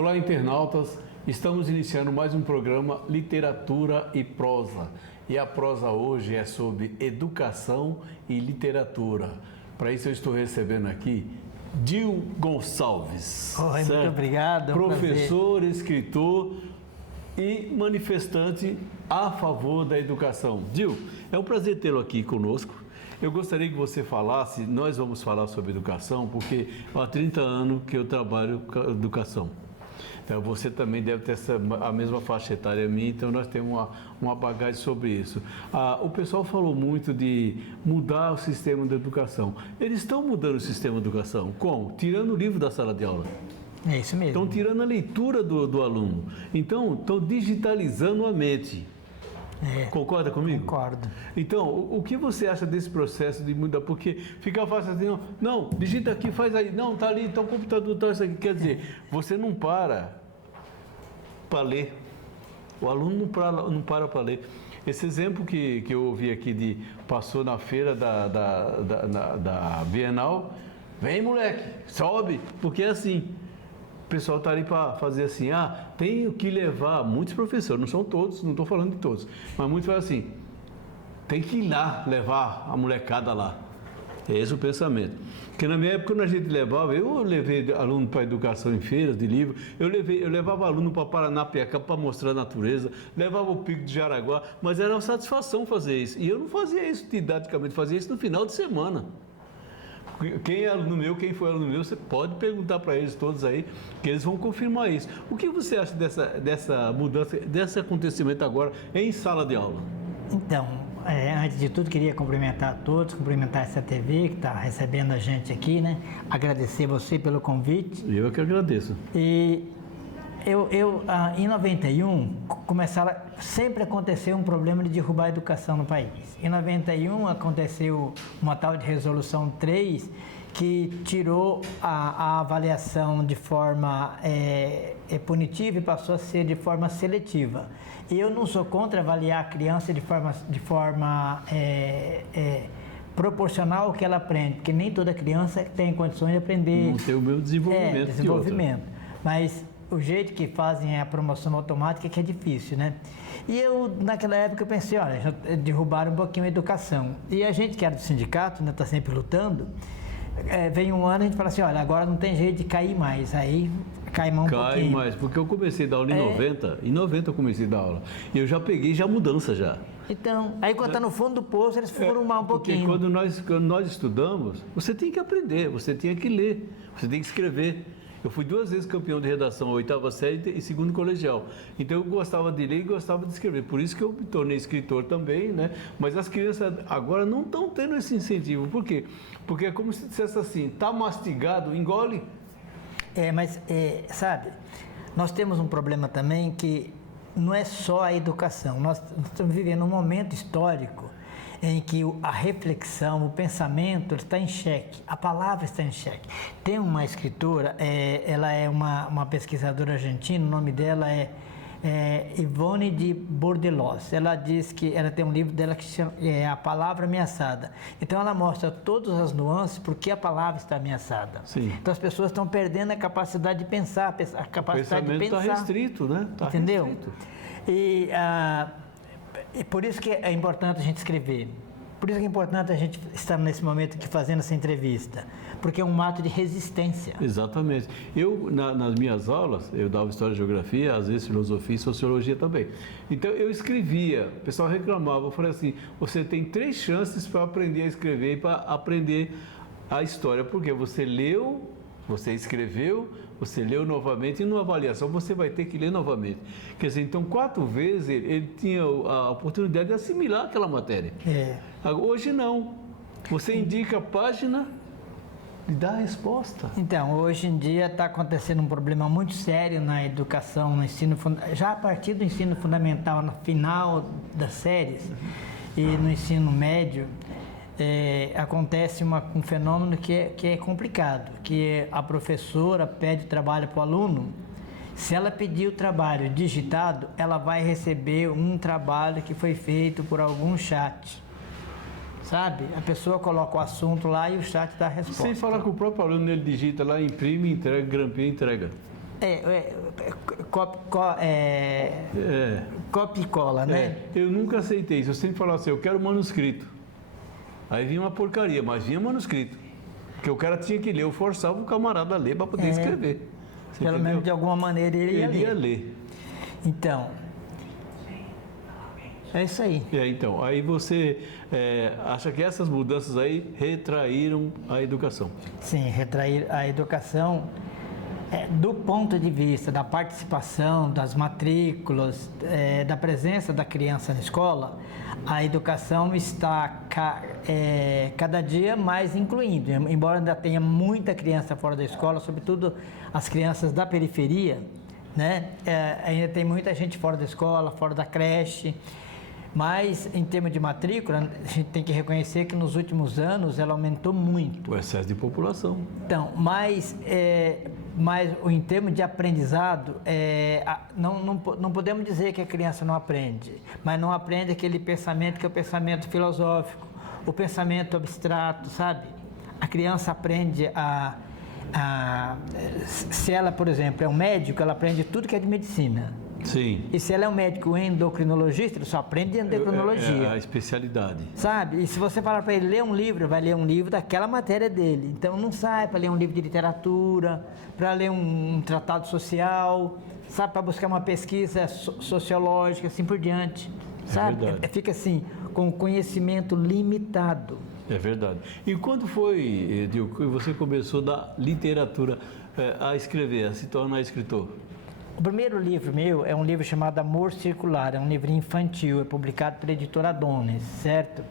Olá, internautas. Estamos iniciando mais um programa Literatura e Prosa. E a prosa hoje é sobre educação e literatura. Para isso eu estou recebendo aqui Dil Gonçalves. Oi, muito obrigado. Professor, escritor e manifestante a favor da educação. Dil, é um prazer tê-lo aqui conosco. Eu gostaria que você falasse, nós vamos falar sobre educação, porque há 30 anos que eu trabalho com educação. Então, você também deve ter a mesma faixa etária minha, então nós temos uma bagagem sobre isso. O pessoal falou muito de mudar o sistema de educação. Eles estão mudando o sistema de educação. Como? Tirando o livro da sala de aula. É isso mesmo. Estão tirando a leitura do aluno. Então, estão digitalizando a mente. Concorda comigo? Concordo. Então, o que você acha desse processo de mudar? Porque fica fácil assim, não, digita aqui, faz aí. Não, tá ali, tá o computador, tá isso aqui. Quer dizer, você não para ler. O aluno não para ler. Esse exemplo que eu ouvi aqui passou na feira da Bienal, vem moleque, sobe, porque é assim. O pessoal está ali para fazer assim, tenho que levar, muitos professores, não são todos, não estou falando de todos, mas muitos falam assim, tem que ir lá, levar a molecada lá. É esse o pensamento. Porque na minha época, quando a gente levava, eu levei aluno para educação em feiras de livro, eu levava aluno para Paranapiacá para mostrar a natureza, levava o Pico de Jaraguá, mas era uma satisfação fazer isso. E eu não fazia isso didaticamente, fazia isso no final de semana. Quem é aluno meu, quem foi aluno meu, você pode perguntar para eles todos aí, que eles vão confirmar isso. O que você acha dessa mudança, desse acontecimento agora em sala de aula? Então, antes de tudo, queria cumprimentar a todos, cumprimentar essa TV que está recebendo a gente aqui, né? Agradecer você pelo convite. Eu que agradeço. E em 91, sempre aconteceu um problema de derrubar a educação no país. Em 91 aconteceu uma tal de Resolução 3 que tirou a avaliação de forma punitiva e passou a ser de forma seletiva. E eu não sou contra avaliar a criança de forma proporcional ao que ela aprende, porque nem toda criança tem condições de aprender. Não tem o mesmo desenvolvimento. Desenvolvimento. Mas o jeito que fazem é a promoção automática que é difícil, né? E eu, naquela época, eu pensei, olha, já derrubaram um pouquinho a educação. E a gente que era do sindicato, né, tá sempre lutando, vem um ano e a gente fala assim, olha, agora não tem jeito de cair mais. Aí cai mais um pouquinho. Cai mais, porque eu comecei a dar aula em 90, em 90 eu comecei a dar aula. E eu já peguei já mudança já. Então, aí quando está no fundo do poço, eles foram um pouquinho. Porque quando nós estudamos, você tem que aprender, você tem que ler, você tem que escrever. Eu fui 2 vezes campeão de redação, 8ª série e 2º colegial. Então eu gostava de ler e gostava de escrever. Por isso que eu me tornei escritor também, né? Mas as crianças agora não estão tendo esse incentivo. Por quê? Porque é como se dissesse assim, tá mastigado, engole. Sabe, nós temos um problema também que não é só a educação. Nós estamos vivendo um momento histórico em que a reflexão, o pensamento está em xeque, a palavra está em xeque. Tem uma escritora, ela é uma pesquisadora argentina, o nome dela é Ivone de Bordelos. Ela diz que ela tem um livro dela que chama A Palavra Ameaçada. Então ela mostra todas as nuances porque a palavra está ameaçada. Sim. Então as pessoas estão perdendo a capacidade de pensar, a capacidade de pensar. O pensamento está restrito, né? Entendeu? Restrito. E por isso que é importante a gente escrever. Por isso que é importante a gente estar nesse momento aqui fazendo essa entrevista. Porque é um ato de resistência. Exatamente. Eu, nas minhas aulas, eu dava História e Geografia, às vezes Filosofia e Sociologia também. Então eu escrevia, o pessoal reclamava, eu falei assim, você tem 3 chances para aprender a escrever e para aprender a história. Porque você leu, você escreveu, você leu novamente e numa avaliação você vai ter que ler novamente. Quer dizer, então 4 vezes ele tinha a oportunidade de assimilar aquela matéria. Hoje não. Você indica a página e dá a resposta. Então, hoje em dia está acontecendo um problema muito sério na educação, no ensino já a partir do ensino fundamental, no final das séries e no ensino médio. Acontece um fenômeno que é complicado, que a professora pede trabalho para o aluno. Se ela pedir o trabalho digitado, ela vai receber um trabalho que foi feito por algum chat. Sabe? A pessoa coloca o assunto lá e o chat dá a resposta. Sem falar que o próprio aluno, ele digita lá, imprime, entrega, grampeia, entrega. Copia e cola, né? Eu nunca aceitei isso. Eu sempre falava assim, eu quero manuscrito. Aí vinha uma porcaria, mas vinha manuscrito. Porque o cara tinha que ler, eu forçava o camarada a ler para poder escrever. Você Pelo entendeu? menos de alguma maneira ele ia ler. ler. Então, é isso aí. Então, aí você acha que essas mudanças aí retraíram a educação? Sim, retrair a educação do ponto de vista da participação, das matrículas, da presença da criança na escola, a educação está cada dia mais incluindo. Embora ainda tenha muita criança fora da escola, sobretudo as crianças da periferia, né? Ainda tem muita gente fora da escola, fora da creche. Mas, em termos de matrícula, a gente tem que reconhecer que nos últimos anos ela aumentou muito. O excesso de população. Então, mas em termos de aprendizado, não podemos dizer que a criança não aprende, mas não aprende aquele pensamento que é o pensamento filosófico, o pensamento abstrato, sabe? A criança aprende se ela, por exemplo, é um médico, ela aprende tudo que é de medicina. Sim. E se ela é um médico endocrinologista, ele só aprende endocrinologia. É a especialidade. Sabe? E se você falar para ele ler um livro, vai ler um livro daquela matéria dele. Então não sai para ler um livro de literatura, para ler um tratado social, sabe? Para buscar uma pesquisa sociológica, assim por diante. Sabe? Fica assim, com conhecimento limitado. É verdade. E quando foi, Edil, que você começou da literatura a escrever, a se tornar escritor? O primeiro livro meu é um livro chamado Amor Circular, é um livro infantil, é publicado pela editora Adonis, certo?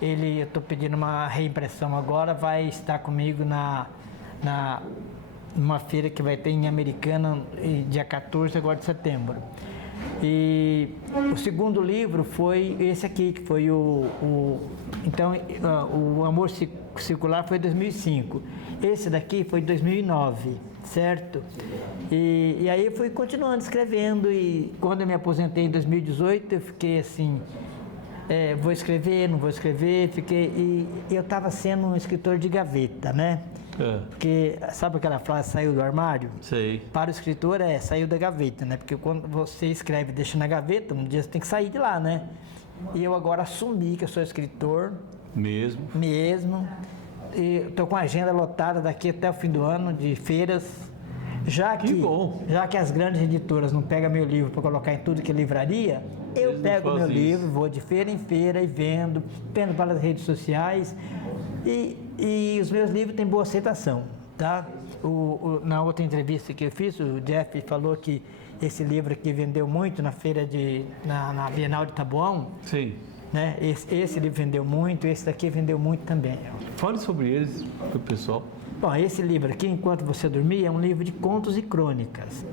Eu estou pedindo uma reimpressão agora, vai estar comigo numa feira que vai ter em Americana, dia 14 agora de setembro. E o segundo livro foi esse aqui, que foi o Amor Circular foi em 2005. Esse daqui foi em 2009, certo? E aí eu fui continuando escrevendo e quando eu me aposentei em 2018, eu fiquei assim, vou escrever, não vou escrever, e eu estava sendo um escritor de gaveta, né? Porque, sabe aquela frase, saiu do armário? Sei. Para o escritor saiu da gaveta, né? Porque quando você escreve e deixa na gaveta, um dia você tem que sair de lá, né? E eu agora assumi que eu sou escritor. Mesmo. E estou com a agenda lotada daqui até o fim do ano de feiras. Já que as grandes editoras não pegam meu livro para colocar em tudo que é livraria, eu pego meu livro, vou de feira em feira e vendo pelas redes sociais. E os meus livros têm boa aceitação, tá? Na outra entrevista que eu fiz, o Jeff falou que esse livro aqui vendeu muito na na Bienal de Taboão. Sim. Né? Esse livro vendeu muito, esse daqui vendeu muito também. Fale sobre eles para o pessoal. Bom, esse livro aqui, Enquanto Você Dormia, é um livro de contos e crônicas.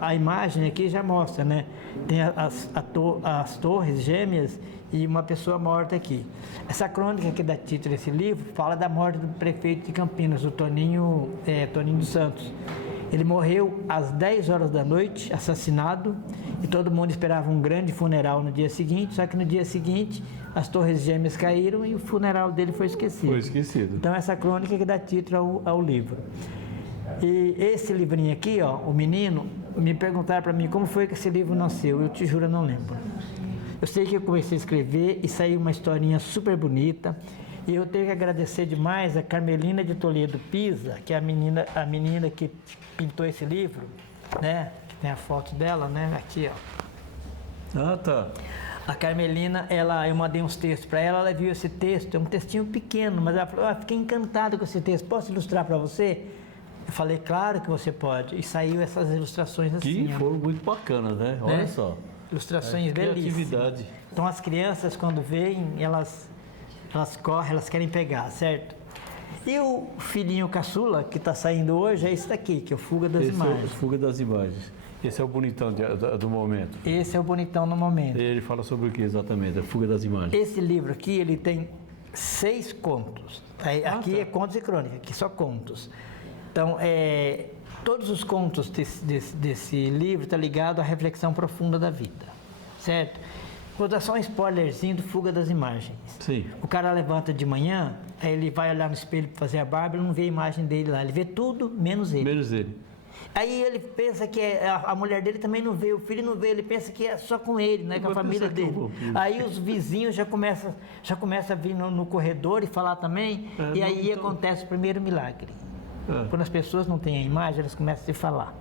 A imagem aqui já mostra, né? Tem as torres gêmeas e uma pessoa morta aqui. Essa crônica que dá título a esse livro fala da morte do prefeito de Campinas, o Toninho dos Santos. Ele morreu às 10 horas da noite, assassinado, e todo mundo esperava um grande funeral no dia seguinte, só que no dia seguinte as torres gêmeas caíram e o funeral dele foi esquecido. Foi esquecido. Então essa crônica que dá título ao livro. E esse livrinho aqui, ó, o menino, me perguntaram para mim como foi que esse livro nasceu, eu te juro, eu não lembro. Eu sei que eu comecei a escrever e saiu uma historinha super bonita. E eu tenho que agradecer demais a Carmelina de Toledo Pisa, que é a menina que pintou esse livro, né? Que tem a foto dela, né? Aqui, ó. Ah, tá. A Carmelina, eu mandei uns textos para ela, ela viu esse texto, é um textinho pequeno, mas ela falou, fiquei encantada com esse texto, posso ilustrar para você? Eu falei, claro que você pode. E saiu essas ilustrações assim. Que foram muito bacanas, né? Olha só. Ilustrações belíssimas. Criatividade. Então as crianças, quando veem, elas correm, elas querem pegar, certo? E o filhinho caçula, que está saindo hoje, é esse daqui, que é o Fuga das Imagens. É o Fuga das Imagens. Esse é o bonitão do momento. Esse é o bonitão no momento. Ele fala sobre o que exatamente? A Fuga das Imagens. Esse livro aqui, ele tem 6 contos. Aqui é contos e crônicas, aqui só contos. Então, todos os contos desse livro estão ligados à reflexão profunda da vida, certo? Vou dar só um spoilerzinho do Fuga das Imagens. Sim. O cara levanta de manhã, aí ele vai olhar no espelho para fazer a barba, ele não vê a imagem dele lá, ele vê tudo menos ele. Menos ele. Aí ele pensa que a mulher dele também não vê, o filho não vê, ele pensa que é só com ele, né, com a família dele. Aí os vizinhos já começam a vir no corredor e falar também, e aí acontece o primeiro milagre. Quando as pessoas não têm a imagem, elas começam a se falar.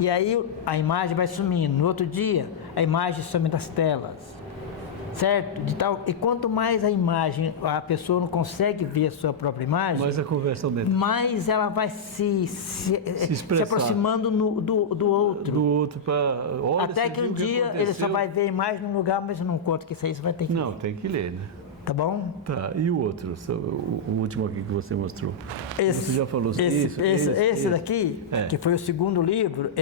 E aí a imagem vai sumindo. No outro dia, a imagem some das telas. Certo? E quanto mais a imagem, a pessoa não consegue ver a sua própria imagem, mais a conversa aumenta. Mais ela vai se aproximando do outro. Do outro para. Até que um dia ele só vai ver a imagem num lugar, mas não conta que isso aí você vai ter que ler. Não, tem que ler, né? Tá bom? Tá. E o outro? O último aqui que você mostrou. Você já falou sobre isso? Esse daqui, que foi o segundo livro,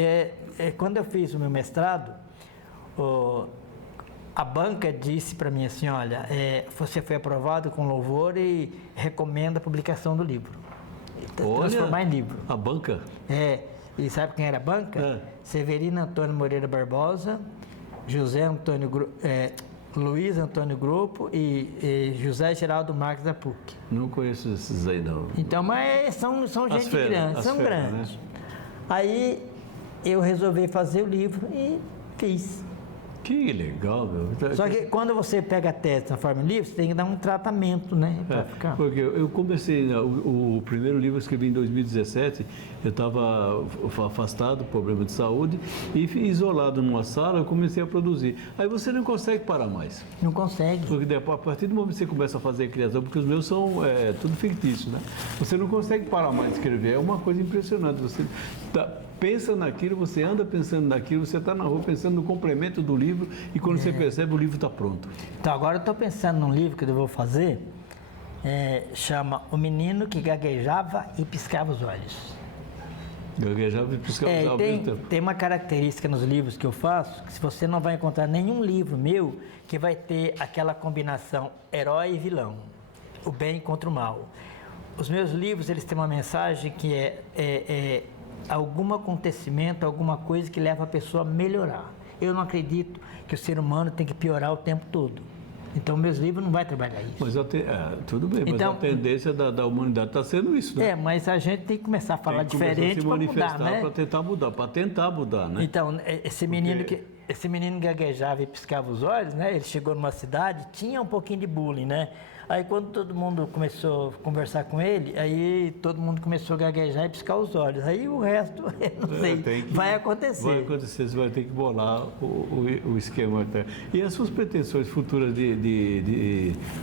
quando eu fiz o meu mestrado, a banca disse para mim assim, olha, você foi aprovado com louvor e recomenda a publicação do livro. Transformar em livro. A banca? E sabe quem era a banca? Severino Antônio Moreira Barbosa, Luiz Antônio Grupo e José Geraldo Marques da PUC. Não conheço esses aí, não. Então, mas são gente grande, são grandes. Né? Aí eu resolvi fazer o livro e fiz. Que legal, meu. Só que quando você pega a tese na forma livre, você tem que dar um tratamento, né? Pra ficar. Porque eu comecei, o primeiro livro eu escrevi em 2017, eu estava afastado, problema de saúde, e isolado numa sala, eu comecei a produzir. Aí você não consegue parar mais. Não consegue. Porque depois, a partir do momento que você começa a fazer a criação, porque os meus são tudo fictício, né? Você não consegue parar mais de escrever, é uma coisa impressionante. Você pensa naquilo, você anda pensando naquilo, você está na rua pensando no complemento do livro e quando você percebe, o livro está pronto. Então, agora eu estou pensando num livro que eu vou fazer, chama O Menino que Gaguejava e Piscava os Olhos. Gaguejava e piscava os olhos ao mesmo tempo. Tem uma característica nos livros que eu faço, que você não vai encontrar nenhum livro meu que vai ter aquela combinação herói e vilão, o bem contra o mal. Os meus livros, eles têm uma mensagem que é algum acontecimento, alguma coisa que leva a pessoa a melhorar. Eu não acredito que o ser humano tem que piorar o tempo todo. Então, meus livros não vai trabalhar isso. Mas tudo bem, então, mas a tendência da humanidade está sendo isso, né? Mas a gente tem que começar a falar diferente para mudar, né? Para tentar mudar, né? Então, esse menino gaguejava e piscava os olhos, né? Ele chegou numa cidade, tinha um pouquinho de bullying, né? Aí quando todo mundo começou a conversar com ele, aí todo mundo começou a gaguejar e piscar os olhos. Aí o resto, eu não sei, vai acontecer. Vai acontecer, você vai ter que bolar o esquema. E as suas pretensões futuras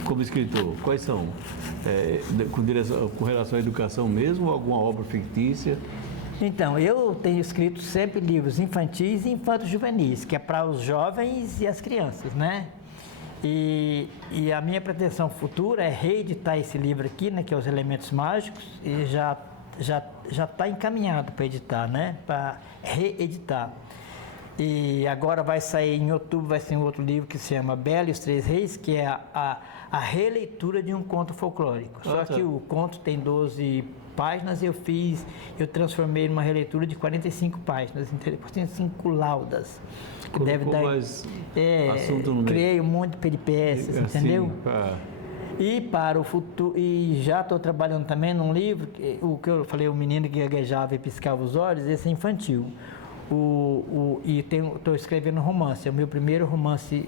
como escritor, quais são? Com relação à educação mesmo ou alguma obra fictícia? Então, eu tenho escrito sempre livros infantis e infanto-juvenis, que é para os jovens e as crianças, né? E a minha pretensão futura é reeditar esse livro aqui, né, que é Os Elementos Mágicos, e já está encaminhado para editar, né, para reeditar. E agora vai sair, em outubro, vai ser um outro livro que se chama Bela e os Três Reis, que é a releitura de um conto folclórico. Só que o conto tem 12 páginas, eu transformei numa releitura de 45 páginas, 45 laudas. Deve dar mais assunto no meio. Criei um monte de peripécias, entendeu? E para o futuro, e já estou trabalhando também num livro, o que eu falei, o menino que gaguejava e piscava os olhos, esse é infantil. E estou escrevendo um romance, é o meu primeiro romance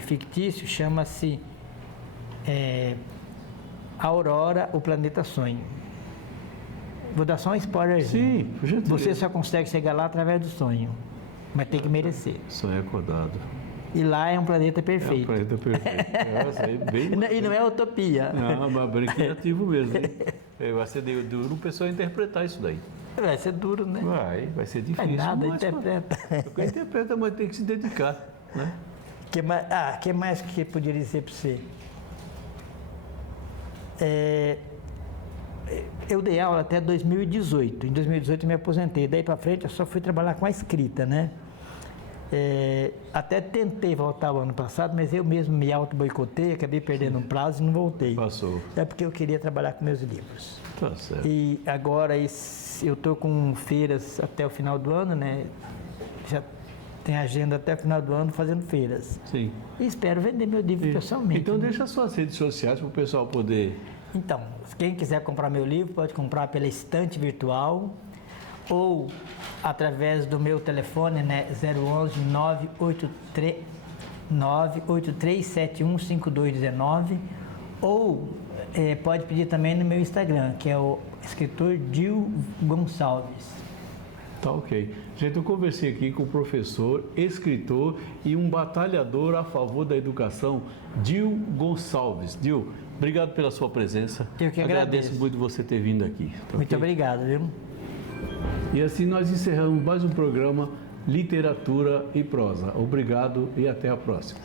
fictício, chama-se Aurora, o Planeta Sonho. Vou dar só um spoilerzinho. Sim, você só consegue chegar lá através do sonho, mas tem que merecer. Sonho acordado. E lá é um planeta perfeito. É um planeta perfeito. Nossa, bem... E não é utopia. Não, mas bem criativo mesmo. Hein? Vai ser duro o pessoal interpretar isso daí. Vai ser duro, né? Vai ser difícil. Nada, interpreta. Interpreta, mas tem que se dedicar, né? Que mais que poderia dizer para você? Eu dei aula até 2018. Em 2018 eu me aposentei. Daí para frente eu só fui trabalhar com a escrita, né? Até tentei voltar o ano passado, mas eu mesmo me auto-boicotei, acabei perdendo um prazo e não voltei. Passou. É porque eu queria trabalhar com meus livros. Tá certo. E agora eu estou com feiras até o final do ano, né? Já tem agenda até o final do ano fazendo feiras. Sim. E espero vender meu livro pessoalmente. Então deixa suas redes sociais para o pessoal poder... Então, quem quiser comprar meu livro pode comprar pela Estante Virtual. ou através do meu telefone, né, 011 983715219, ou pode pedir também no meu Instagram, que é o escritor Dil Gonçalves. Tá ok. Gente, eu conversei aqui com o professor, escritor e um batalhador a favor da educação, Dil Gonçalves. Dil, obrigado pela sua presença. Eu que agradeço. Agradeço muito você ter vindo aqui. Tá Muito ok? obrigado, viu? E assim nós encerramos mais um programa Literatura e Prosa. Obrigado e até a próxima.